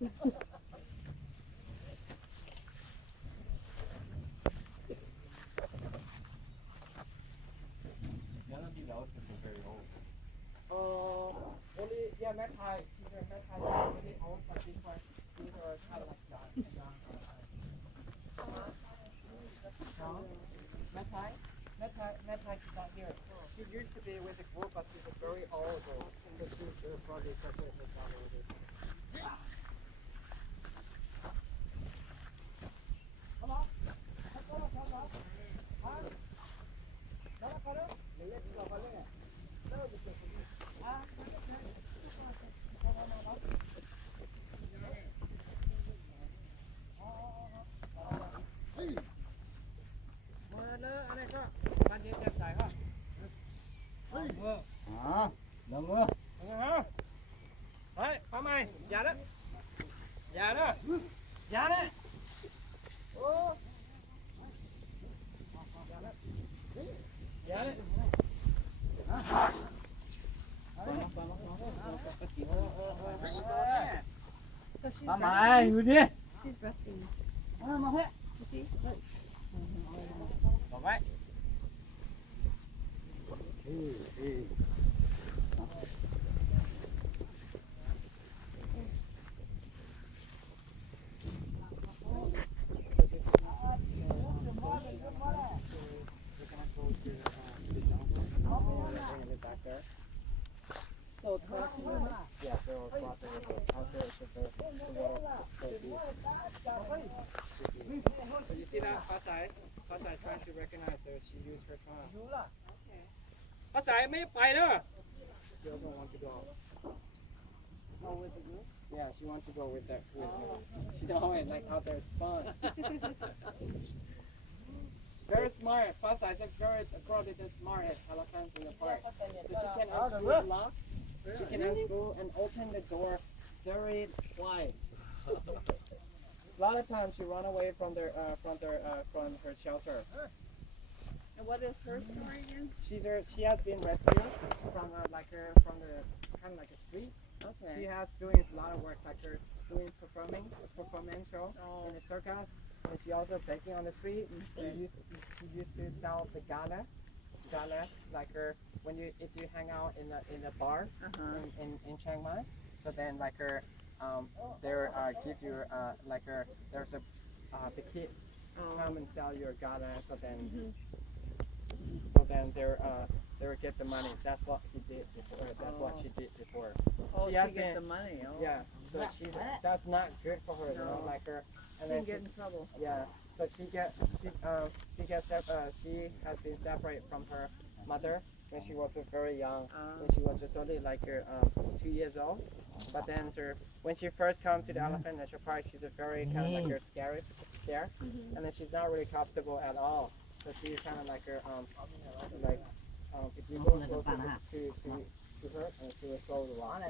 None of these elephants are very old. Only Mad Thai. These are Mad Thai. Really old, but these are kind of like young. Mad Thai. Mad Thai is not here. She used to be with the group, but she's very old. So she's probably separated her father with it. Nằm mưa. Đấy, Pha mày, dạ đó. Dạ đó. Dạ đấy. Ô. Dạ đấy. Pha mày, người đi. Mà hết. Còn vậy. So cross you. Yeah, so crossing out there so the water. So you see that Pha Sai? Pha Sai trying to recognize her. She used her tongue. Pha Sai ไม่ไปเด้อ She doesn't want to go. Oh, with the group? Yeah, she wants to go with that. She don't like out there. It's fun. Very smart. Pha Sai is probably the smartest elephant in the park. So she can actually lock. She can actually go and open the door very wide. A lot of times she run away from her shelter. And what is her story again? She has been rescued from from the kind of like a street. Okay. She has doing a lot of work like her doing performance show in the circus, and she also baking on the street. She used to sell the gala like her when if you hang out in the bar in Chiang Mai. So then like her there give you like her there's a the kids come and sell your gala. So then they will get the money. That's what he did before. That's what she did before. Oh, she has gets the money. Oh. Yeah. So that's not good for her. You know, like her. And She then can get in trouble. Yeah. So she has been separated from her mother when she was very young. When she was just only like 2 years old. But then when she first comes to the Elephant National Park, she's a very kind of like her scared, and then she's not really comfortable at all. So she's kind of like her if you go close to her, and she will throw the rock.